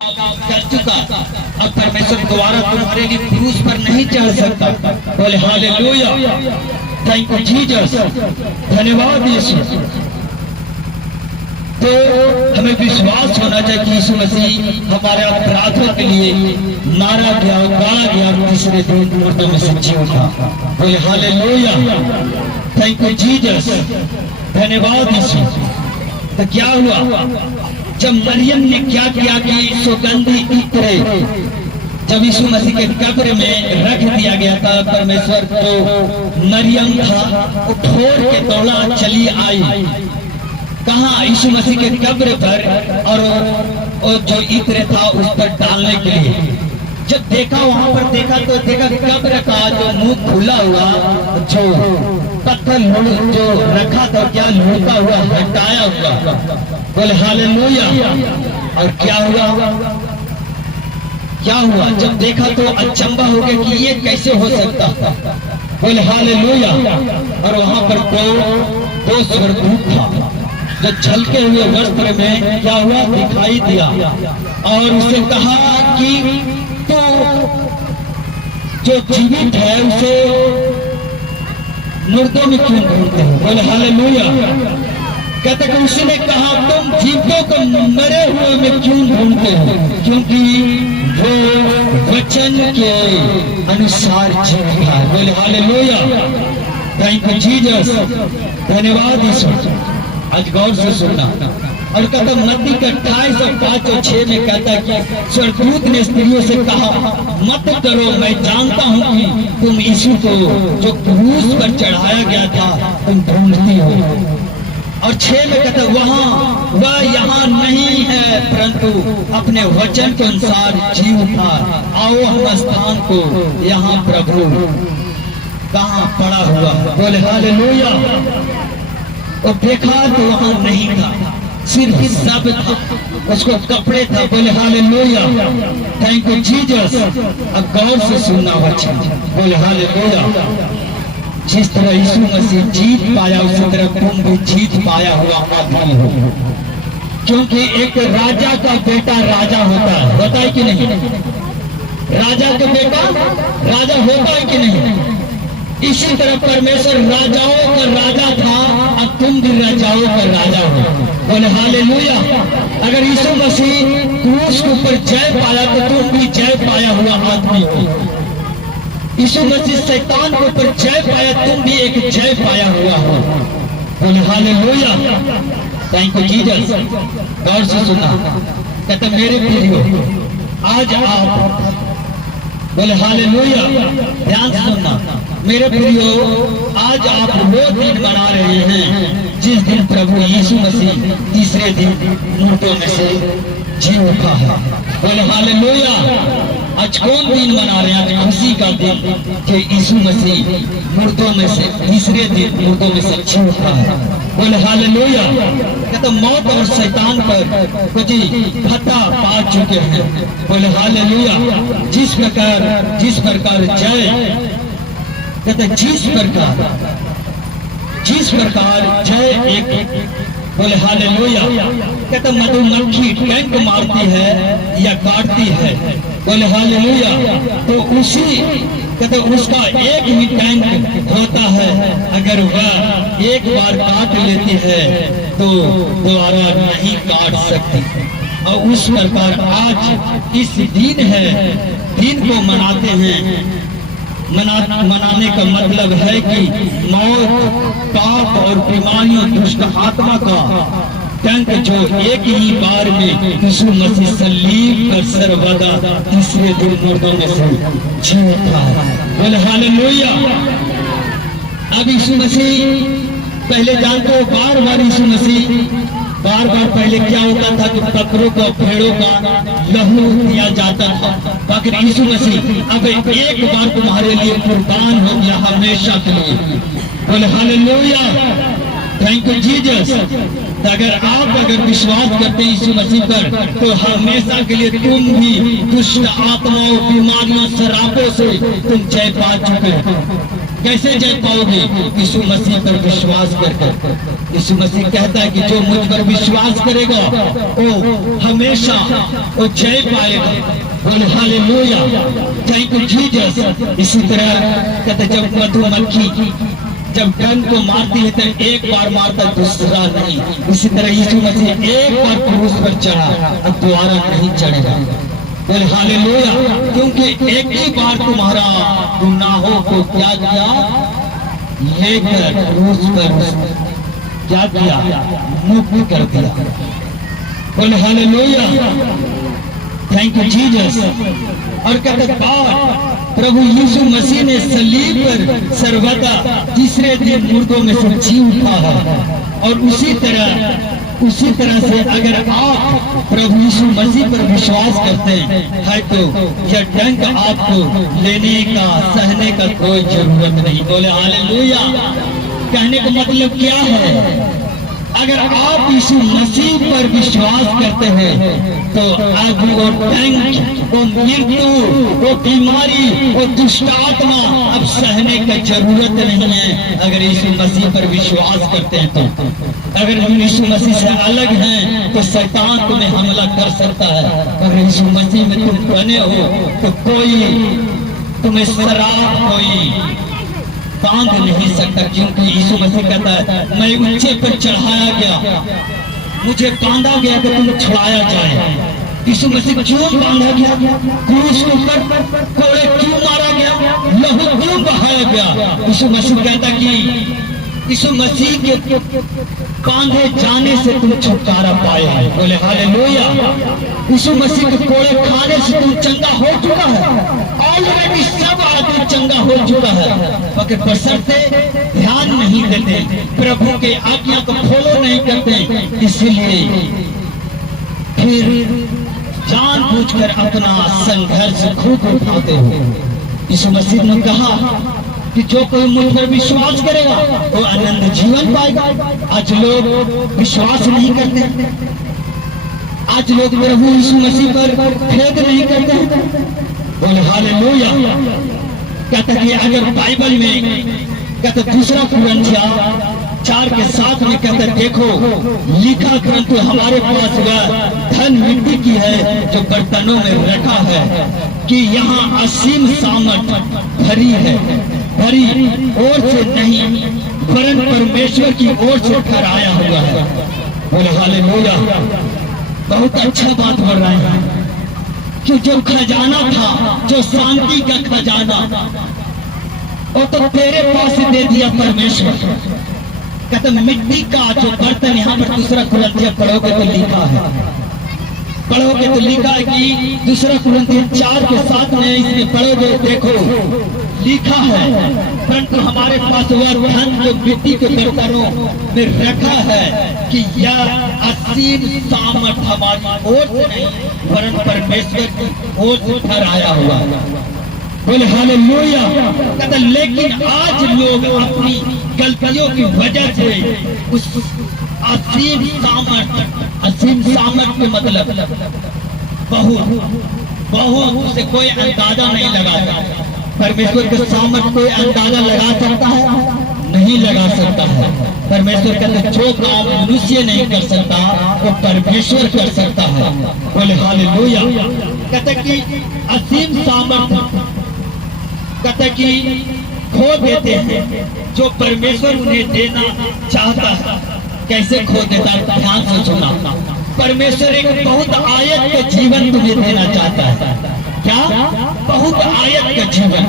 कर चुका, अब परमेश्वर द्वारा तुम्हारे लिए क्रूस पर नहीं चढ़ सकता। बोले हालेलुया, थैंक यू जीसस, धन्यवाद यीशु। तो हमें विश्वास होना चाहिए कि यीशु मसीह हमारे अपराधों के लिए मारा गया, गाड़ा गया, तीसरे दिन मुर्दों में से जी उठा। बोले हालेलुया, थैंक यू जीसस, धन्यवाद यीशु। तो क्या हुआ जब मरियम ने क्या किया कि सुगंधी इत्र जब यीशु मसीह के कब्र में रख दिया गया था, परमेश्वर तो मरियम था वो ठोर के दौड़ा चली आई कहा यीशु मसीह के कब्र पर, और जो इत्र था उस पर डालने के लिए। जब देखा वहां पर देखा तो देखा कब्र का जो मुंह खुला हुआ, जो पत्थर जो रखा था क्या लुढ़का हुआ, हटाया हुआ। बोले हालेलुया। और क्या हुआ, क्या हुआ जब देखा तो अचंभा हो गया कि ये कैसे हो सकता। बोले हालेलुया। और वहां पर दो स्वर्गदूत था जो झलके हुए वस्त्र में क्या हुआ दिखाई दिया, और उससे कहा कि तो जो जीवित है उसे मुर्दों में क्यों ढूंढते हो। बोले हालेलुया। कहते कि उसी ने कहा तुम जीवितों को मरे हुए में क्यों ढूंढते हो, क्योंकि वो वचन के अनुसार जीवित है। बोले हालेलुया, थैंक यू जीसस, धन्यवाद यीशु। आज गौर से सुनना। और कहता मत्ती का 28:5-6 में कहता कि स्वर्गदूत ने स्त्रियों से कहा मत करो, मैं जानता हूँ कि तुम यीशु को जो क्रूस पर चढ़ाया गया था तुम ढूंढती हो। और 6 में कहता वह यहाँ नहीं है, परंतु अपने वचन के अनुसार जी उठा। आओ हम स्थान को यहाँ प्रभु कहाँ पड़ा हुआ। बोले हालेलुया। और देखा तो वहां नहीं था, सिर्फ सब था, उसको कपड़े था। बोले हालेलुया, थैंक यू जीसस। अब गौर से सुनना वचन। बोले हालेलुया। जिस तरह यीशु मसीह जीत पाया उसी तरह तुम भी जीत पाया हुआ आदमी हो, क्योंकि एक राजा का बेटा राजा होता है कि नहीं। राजा का बेटा राजा होता है कि नहीं। इसी तरह परमेश्वर राजाओं का राजा था, अब तुम भी राजाओं का राजा हो। बोले हालेलुया। अगर यीशु मसीह क्रूस के ऊपर जय पाया तो तुम भी जय पाया हुआ आदमी हो। यीशु मसीह शैतान के ऊपर जय पाया, तुम भी एक जय पाया हुआ हो। बोले हालेलुया, थैंक यू जीसस। गौर से सुना। कहते मेरे प्रियो आज आप, बोले हालेलुया, ध्यान से सुनना मेरे प्रियो, आज आप वो दिन मना रहे हैं जिस दिन प्रभु यीशु मसीह तीसरे दिन मुर्दों में से जी उठा है। बोले हालेलुया। आज कौन दिन मना रहे हैं? खुशी का दिन कि यीशु मसीह मुर्दों में से तीसरे दिन मुर्दों में से जी उठा है। बोले हालेलुया। तो मौत और शैतान पर कुछ फतह पा चुके हैं। बोले हालेलुया। जिस प्रकार जय कहते जिस प्रकार जय एक, बोले हालेलुया। कहते मधुमक्खी टैंक मारती है या काटती है, बोले हालेलुया, तो उसी कहते उसका एक ही टैंक होता है। अगर वह एक बार काट लेती है तो दोबारा नहीं काट सकती। और उस प्रकार आज इस दिन है, दिन को मनाते हैं। मनाने का मतलब है कि मौत, पाप और बीमारियों, दुष्ट आत्मा का टंक जो एक ही बार में यीशु मसीह सलीब पर सर्वदा तीसरे दिन मुर्दों में से जी उठा। बोले हालेलुया। अब यीशु मसीह पहले जानते हो, बार बार यीशु मसीह बार पहले क्या होता था कि बकरों को, भेड़ों का लहू दिया जाता था, बाकी यीशु मसीह अब एक बार तुम्हारे लिए कुर्बान हो गया हमेशा के लिए। बोले हालेलुया, थैंक यू जीसस। अगर विश्वास करते यीशु मसीह पर तो हमेशा के लिए तुम भी दुष्ट आत्माओं, बीमारियों, शराबों से तुम जय पा चुके हो। कैसे जय पाओगे? यीशु मसीह पर विश्वास करके। यीशु मसीह कहता है कि जो मुझ पर विश्वास करेगा वो हमेशा वो जय पाएगा। बोले हालेलुया, थैंक यू जीसस। इसी तरह कहते जब मधुमक्खी जब डंक को मारती है तो एक बार मारता दूसरा नहीं। इसी तरह यीशु मसीह एक बार क्रूस पर चढ़ा अब दोबारा नहीं चढ़ेगा। बोले हालेलुया, क्योंकि एक ही बार तुम्हारा गुनाहों को क्या किया, लेकर क्रूस पर क्या किया, मुक्त कर दिया। बोले हालेलुया, थैंक यू जीसस। और कहते प्रभु यीशु मसीह ने सलीब पर सर्वदा तीसरे दिन मुर्दों में से जी उठा है। और उसी तरह से अगर आप प्रभु यीशु मसीह पर विश्वास करते हैं तो यह डंक आपको लेने का सहने का कोई जरूरत नहीं। बोले हालेलुया, कहने का मतलब क्या है, अगर आप यीशु मसीह पर विश्वास करते हैं तो अब वो डंक, वो मृत्यु, वो बीमारी, वो दुष्ट आत्मा अब सहने का जरूरत नहीं है। अगर यीशु मसीह पर विश्वास करते हैं तो अगर हम यीशु मसीह से अलग हैं तो शैतान तुम्हें हमला कर सकता है। अगर यीशु मसीह में तुम बने हो तो कोई तुम्हें शराब कोई बांध नहीं सकता, क्योंकि यीशु मसीह कहता है मैं ऊंचे पर चढ़ाया गया, मुझे बांधा गया कि तुम छुड़ाया जाए। यीशु मसीह क्यों बांधा गया, क्रूस पर कोड़े क्यों मारा गया, लहू क्यों बहाया गया। यीशु मसीह कहता कि यीशु मसीह के बांधे जाने से तुम छुटकारा पाए। बोले हालेलुया, यीशु मसीह के कोड़े खाने से तुम चंगा हो चुका है। ऑलरेडी सब आदमी चंगा हो चुका है, मगर बशर्ते ध्यान नहीं देते, प्रभु के आज्ञा को फॉलो नहीं करते, इसलिए फिर जानबूझकर अपना संघर्ष खूब उठाते हो। यीशु मसीह ने कहा कि जो कोई मुझ पर विश्वास करेगा वो आनंद जीवन पाएगा। आज लोग विश्वास नहीं करते, आज लोग प्रभु यीशु मसीह पर भेद नहीं करते। बोले हालेलुया, कहता कि अगर बाइबल में कहता दूसरा कुरिन्थियों 4:7 में कहता देखो लिखा परंतु हमारे पास वह धन मिट्टी की है जो बर्तनों में रखा है कि यहाँ असीम सामर्थ भरी है, भरी ओर से नहीं वरन परमेश्वर की ओर से ठहराया हुआ है। बोले हालेलुया, बहुत अच्छा बात बोल रहे हैं कि जो खजाना था, जो शांति का खजाना, वो तो तेरे पास दे दिया परमेश्वर। कहते मिट्टी का जो बर्तन, यहाँ पर दूसरा कुरिन्थियों पढ़ोगे तो लिखा है, पढ़ोगे तो लिखा है कि दूसरा कुरिन्थियों 4:7 में इसमें पढ़ोगे देखो लिखा है परंतु हमारे पास वह धन जो मिट्टी के बर्तनों में रखा है कि यह असीम सामर्थ हमारी ओर से नहीं वरन परमेश्वर की ओर से ठहराया हुआ। बोले हालेलुया, कहते लेकिन आज लोग अपनी गलतियों की वजह से उस असीम सामर्थ के मतलब बहुत से कोई अंदाजा नहीं लगा सकता। परमेश्वर के सामर्थ कोई अंदाजा लगा सकता है, नहीं लगा सकता है। परमेश्वर कहते जो काम मनुष्य नहीं कर सकता वो परमेश्वर कर सकता है। बोले हालेलुया, कहते कि असीम सामर्थ कहते कि खो देते हैं जो परमेश्वर उन्हें देना चाहता है। कैसे खो देता है, ध्यान से सुना। परमेश्वर एक बहुत आयत का जीवन तुम्हें देना चाहता है। क्या? बहुत आयत का जीवन।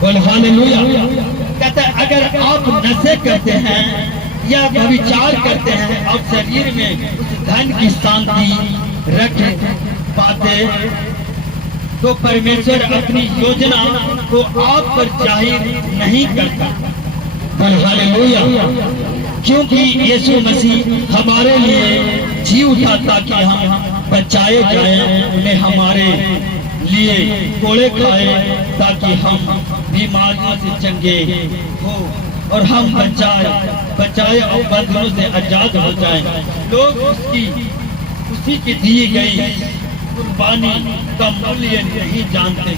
बोले हालेलुया, कहते हैं अगर आप नशे करते हैं या विचार करते हैं आप शरीर में उस धन की शांति रख पाते तो परमेश्वर अपनी योजना को आप पर जाहिर नहीं करता। बोले हालेलुया, क्योंकि यीशु मसीह हमारे लिए जी उठा ताकि हम बचाए जाएं, उन्हें हमारे लिए कोड़े खाए ताकि हम बीमारियों से चंगे हो और हम बचाए और बंधनों से आजाद हो जाएं। लोग उसी की दी गई कुर्बानी का मूल्य नहीं जानते,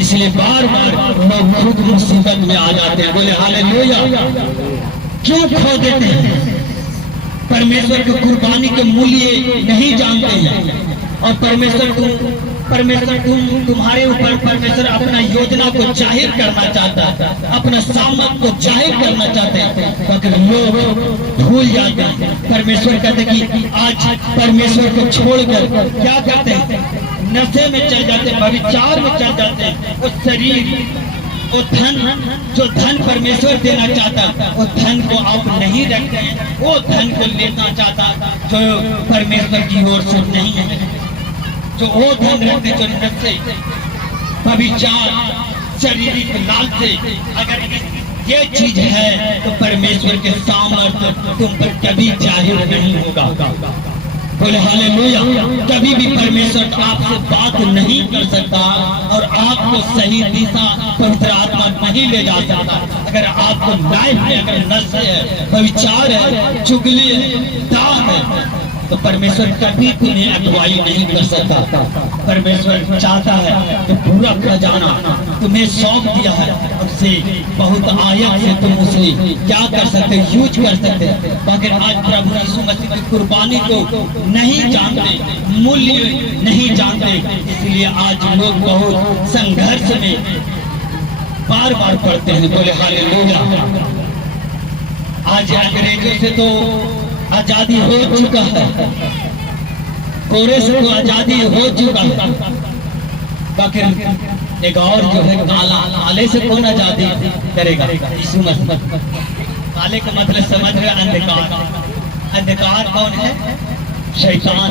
इसलिए बार बार लोग खुद मुसीबत में आ जाते हैं। बोले हालेलुया, क्यों खो देते हैं? परमेश्वर की कुर्बानी के मूल्य नहीं जानते हैं, और परमेश्वर तुम्हारे ऊपर परमेश्वर अपना योजना को जाहिर करना चाहता है, अपना सामर्थ को जाहिर करना चाहते हैं, मगर लोग भूल जाते हैं। परमेश्वर कहते कि आज परमेश्वर को छोड़कर क्या करते हैं, नशे में चल जाते हैं, व्यभिचार में चल जाते हैं। वो शरीर, वो धन, जो धन परमेश्वर देना चाहता, वो धन को आप नहीं रखते हैं, वो धन को लेना चाहता जो परमेश्वर की ओर से नहीं है, जो वो धन रखते जो नशे, व्यभिचार, शारीरिक लालच से, अगर ये चीज है तो परमेश्वर के सामर्थ्य तुम पर कभी जाहिर नहीं होगा। बोले हालेलुया। कभी भी परमेश्वर आपसे बात नहीं कर सकता और आपको सही दिशा पवित्र आत्मा नहीं ले जा सकता। अगर आपको लाइफ में अगर नशे है, व्यभिचार है, चुगली है, दाम है, तो परमेश्वर कभी तुम्हें अगुवाई नहीं कर सकता। परमेश्वर चाहता है कि पूरा खजाना तुम्हें सौंप दिया है, उससे बहुत आयत से तुम उसे क्या कर सकते, यूज कर सकते। मगर आज प्रभु यीशु मसीह की कुर्बानी को नहीं जानते, मूल्य नहीं जानते, इसलिए आज लोग बहुत संघर्ष में बार बार पढ़ते हैं। बोले हालेलुया। आज अंग्रेजों से तो आजादी हो चुका है, कोरे से तो आजादी हो चुका है, बाकी एक और जो है काले से कौन आजादी करेगा? यीशु मसीह। काले का मतलब समझ रहे, अंधकार। अंधकार कौन है? शैतान।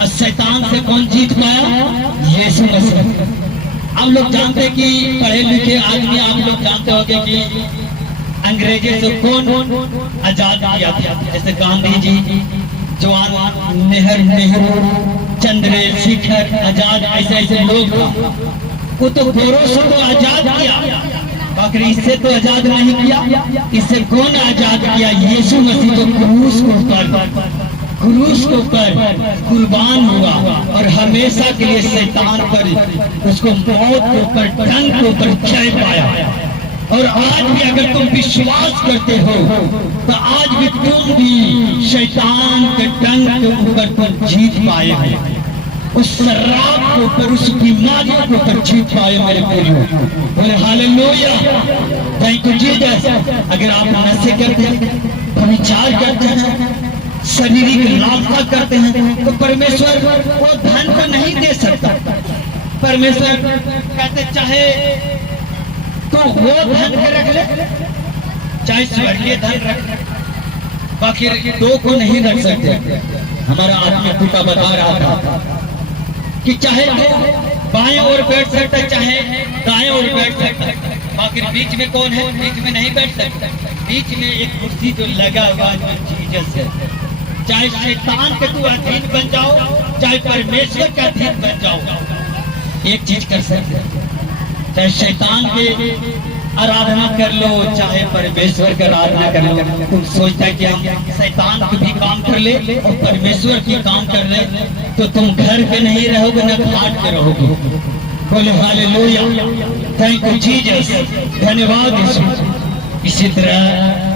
और शैतान से कौन जीत पाया? यीशु मसीह। आप लोग जानते कि पढ़े लिखे आदमी, आप लोग जानते होंगे कि अंग्रेजों से कौन आजाद किया था? जैसे गांधी जी, जवाहरलाल नेहरू, चंद्रशेखर आजाद, ऐसे ऐसे लोग था। वो तो गोरों से तो आजाद किया, बाकी इससे तो आजाद नहीं किया। इससे कौन आजाद किया? यीशु मसीह जो क्रूस के ऊपर कुर्बान हुआ और हमेशा के लिए शैतान पर, उसको मौत के ऊपर, डंक के ऊपर जय पाया। और आज भी अगर तुम विश्वास करते हो तो आज भी तुम भी शैतान के डंक के ऊपर तुम जीत पाए हो, उस शराब के ऊपर, उस बीमारी के ऊपर जीत पाए मेरे प्रियो। बोले हालेलुया, थैंक यू जीसस। अगर आप नशे करते हैं, व्यभिचार करते हैं, शारीरिक लालसा करते हैं, तो परमेश्वर वो धन को नहीं दे सकता। परमेश्वर कहते चाहे तो वो धन के रख ले, चाहे स्वर्गीय धन रख ले, बाकी दो को नहीं रख सकते। हमारा आत्मा पिता बता रहा था कि चाहे बाएं ओर बैठ सकता, चाहे दाएं ओर बैठ सकता, बाकी बीच में कौन है? बीच में नहीं बैठ सकता। बीच में एक कुर्सी जो लगा हुआ है जीसस है। चाहे शैतान के तू अधीन बन जाओ, चाहे परमेश्वर का अधीन बन जाओ, एक चीज कर सकते। चाहे शैतान के आराधना कर लो, चाहे परमेश्वर की आराधना कर लो। तुम सोचता है कि हम शैतान को भी काम कर ले और परमेश्वर की काम कर ले, तो तुम घर पे नहीं रहोगे, न घाट पे रहोगे। बोले हालेलुया, थैंक यू जीसस, धन्यवाद यीशु। इसी तरह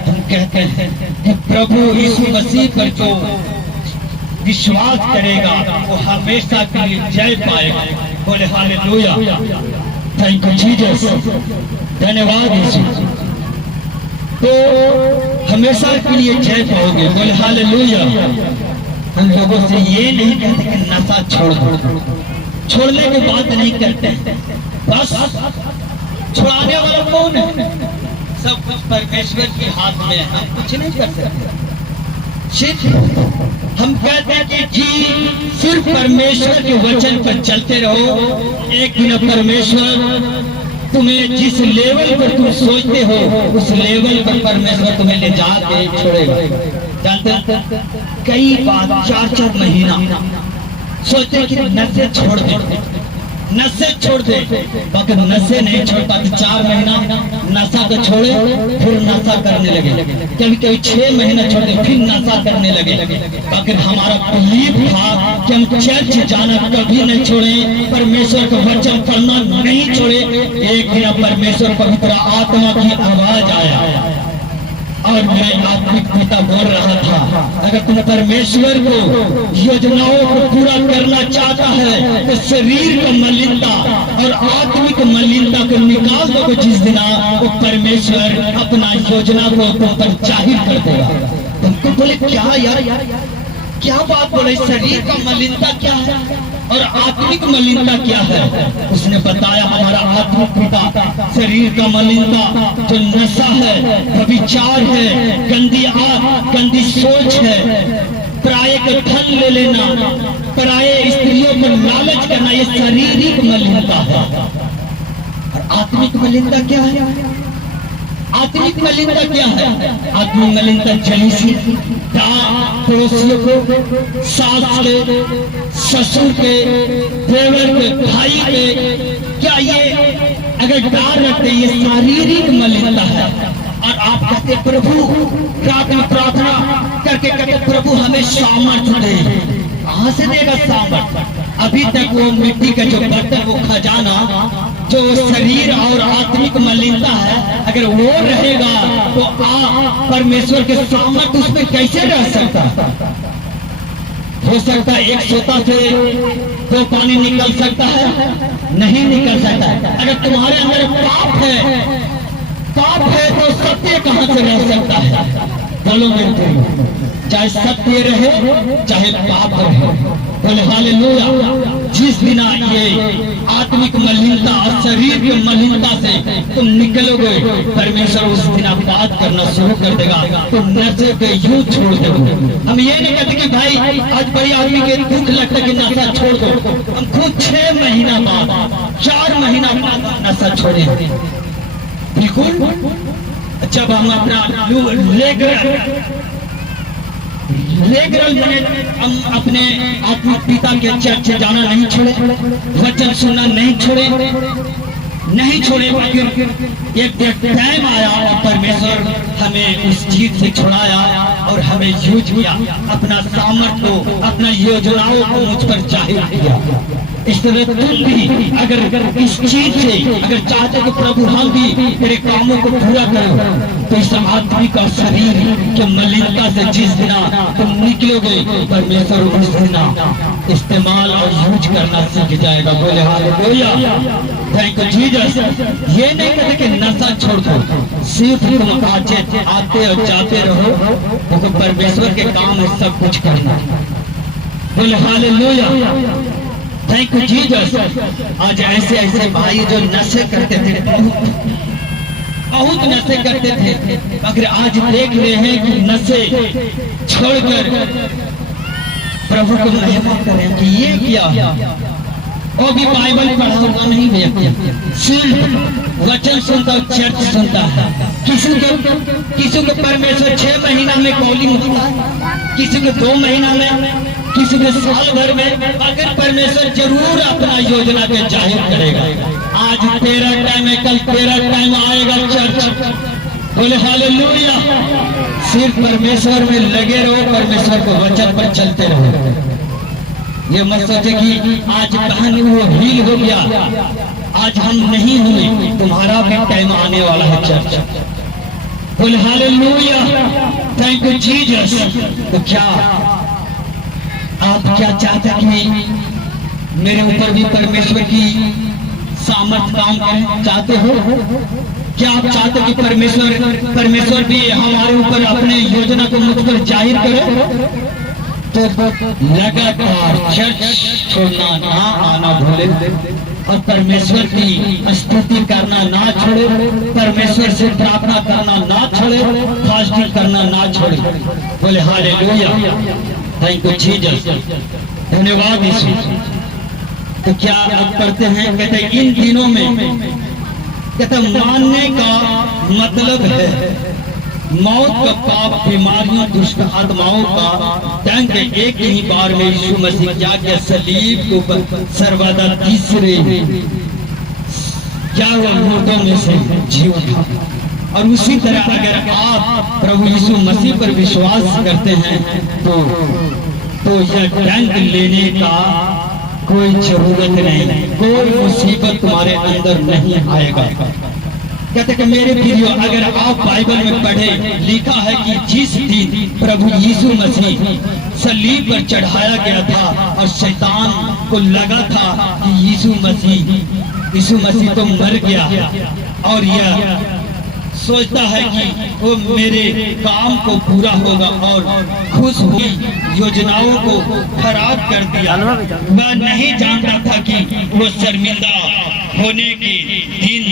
हम कहते हैं कि प्रभु यीशु मसीह पर जो विश्वास करेगा वो हमेशा के लिए जय पाएगा। बोले हालेलुया, थैंक यू जीसस, धन्यवाद यीशु। तो हमेशा के लिए जय पाओगे। बोले हालेलुया। हम लोगों से ये नहीं कहते कि नशा छोड़ दो, छोड़ने की बात नहीं करते, बस छुड़ाने वाला कौन है? सब कुछ परमेश्वर के हाथ में है, हम कुछ नहीं कर सकते। सिर्फ हम कहते हैं कि जी सिर्फ परमेश्वर के वचन पर चलते रहो। एक दिन परमेश्वर तुम्हें जिस लेवल पर तुम सोचते हो उस लेवल पर परमेश्वर तुम्हें ले जाके छोड़ेगा। जानते कई बार 4-4 महीना सोचते कि नशे छोड़ दे, नशे छोड़ दे, बाकी नशे नहीं छोड़ पाते। 4 महीना नशा को छोड़े, फिर नशा करने लगे, कभी कभी 6 महीना छोड़े, फिर नशा करने लगे। बाकी हमारा बिलीफ था कि हम चर्च जाना कभी नहीं छोड़े, परमेश्वर का वचन पढ़ना नहीं छोड़े। एक दिन परमेश्वर पवित्र आत्मा की आवाज आया, और मैं आत्मिक पिता बोल रहा था, अगर तुम परमेश्वर को योजनाओं को पूरा करना चाहता है तो शरीर का मलिनता और आत्मिक मलिनता को निकाल दोगे जिस दिन वो परमेश्वर अपना योजना को तुम पर जाहिर कर देगा। तुमको बोले क्या यार, क्या बात बोले, शरीर का मलिनता क्या है और आत्मिक मलिनता क्या है? उसने बताया हमारा आत्मिक पिता शरीर का मलिनता जो नशा है, व्यभिचार है, गंदी सोच है, पराये के धन ले लेना, पराये स्त्रियों को लालच करना, ये शारीरिक मलिनता है। और आत्मिक मलिनता क्या है? आत्मिक मलिनता क्या है? आत्मिक मलिनता जलीसी, पड़ोसियों को, सास के, ससुर के, देवर के, भाई के, क्या ये अगर डार रखते ये शारीरिक मलिनता है। और आप कहते प्रभु, रात में प्रार्थना करके कहते प्रभु हमें सामर्थ्य दे। कहां से देगा सामर्थ्य? अभी तक वो मिट्टी का जो बर्तन, वो खजाना जो शरीर और आत्मिक मलिनता है, अगर वो रहेगा तो परमेश्वर के सामर्थ्य उसमें कैसे रह सकता? हो सकता है एक सोता से दो पानी निकल सकता है? नहीं निकल सकता। अगर तुम्हारे अंदर पाप है तो सत्य कहां से रह सकता है? बोलो मेरे, चाहे सत्य रहे चाहे पाप रहे। बोले हालेलुया। जिस दिन ये आत्मिक मलिनता और शरीर की मलिनता से तुम निकलोगे, परमेश्वर उस दिन बात करना शुरू कर देगा, तुम नशे के यूं छोड़ दोगे। हम ये नहीं कहते कि भाई आज बड़ी आदमी के दुख लगता है कि नशा छोड़ दो, हम खुद 6 महीना बाद 4 महीना बाद नशा छोड़े। बिल्कुल जब हम अपना लेगरल हम अपने आत्मिक पिता के चर्च जाना नहीं छोड़े, वचन सुनना नहीं छोड़े, एक टाइम आया और परमेश्वर हमें उस चीज से छुड़ाया और हमें यूज किया, अपना सामर्थ्य को, अपना योजनाओं को मुझ पर जाहिर किया। इस तरह तुम भी अगर इस चीज से अगर चाहते हो प्रभु हम भी तेरे कामों को पूरा करो, तो इस आत्मिक और शरीर के मलिनता से जिस दिन तुम निकलोगे, परमेश्वर उस दिन इस्तेमाल और यूज करना सीख जाएगा। बोले हालेलुया, थैंक यू जीसस। ये नहीं कहते कि नशा छोड़ दो, सिर्फ तुम आते और जाते रहो, तो परमेश्वर के काम है सब कुछ करना। बोले हालेलुया, थैंक यू जीसस। आज ऐसे ऐसे भाई जो नशे करते थे, बहुत नशे करते थे, मगर आज देख रहे हैं कि नशे छोड़कर प्रभु को महिमा करें कि ये क्या, वो भी बाइबल पढ़ा हुआ नहीं व्यक्ति, सिर्फ वचन सुनता, चर्च सुनता है। किसी को परमेश्वर 6 महीना में कॉलिंग होता है, किसी को 2 महीना में, किसी को साल भर में, अगर परमेश्वर जरूर अपना योजना के जाहिर करेगा। आज तेरा टाइम है, कल तेरा टाइम आएगा चर्च। बोले हालेलुया। सिर्फ परमेश्वर में लगे रहो, परमेश्वर को वचन पर चलते रहो। ये मत सोचे कि आज बहन वो हील हो गया, आज हम नहीं हुए, तुम्हारा भी टाइम आने वाला है चर्च। बोले हालेलुया, थैंक यू जीसस। तो क्या आप क्या चाहते कि मेरे ऊपर भी परमेश्वर की सामर्थ काम करें? चाहते हो? क्या आप चाहते कि परमेश्वर भी हमारे ऊपर अपने योजना को मुझ पर जाहिर करे? तो लगातार चर्च छोड़ना ना आना भूले और परमेश्वर की स्तुति करना ना छोड़े, परमेश्वर से प्रार्थना करना ना छोड़े, फास्टिंग करना ना छोड़े। बोले हालेलुया, थैंक यू जीसस, धन्यवाद यीशु। तो क्या आप करते हैं? कहते इन दिनों में कहते मानने का मतलब है मौत का पाप, बीमारियों, दुष्ट आत्माओं का दंड एक ही बार में यीशु मसीह क्या सलीब के ऊपर सर्वदा तीसरे क्या वो मुर्दों में से जी उठा। और उसी तरह अगर आप प्रभु यीशु मसीह पर विश्वास करते हैं तो यह दंड लेने का कोई जरूरत नहीं, कोई मुसीबत तुम्हारे अंदर नहीं आएगा। कहते कि मेरे प्रियो, अगर आप बाइबल में पढ़े, लिखा है कि जिस दिन प्रभु यीशु मसीह सलीब पर चढ़ाया गया था और शैतान को लगा था कि यीशु मसीह तो मर गया और यह सोचता है कि वो मेरे काम को पूरा होगा और खुश हुई योजनाओं को खराब कर दिया। मैं नहीं जानता था कि वो शर्मिंदा होने के दिन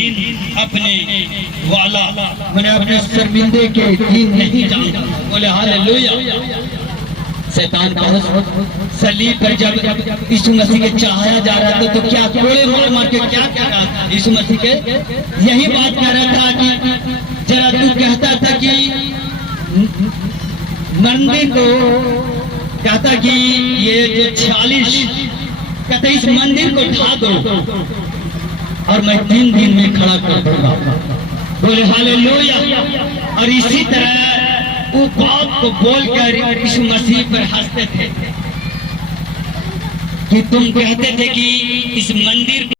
मैंने अपने शर्मिंदे के दिन नहीं जानता। बोले हालेलुया। शैतान का सलीब पर जब यीशु मसीह के चढ़ाया जा रहा था तो क्या कोड़े मार के क्या कह रहा था यीशु मसीह के? यही बात कह रहा था कि जरा तू कहता था कि मंदिर को, कहता कि ये जो 46 कहता इस मंदिर को ढा दो और मैं 3 दिन में खड़ा कर दूंगा। बोले हालेलुया। और इसी तरह वो बात को बोलकर यीशु मसीह पर हंसते थे कि तुम कहते थे कि इस मंदिर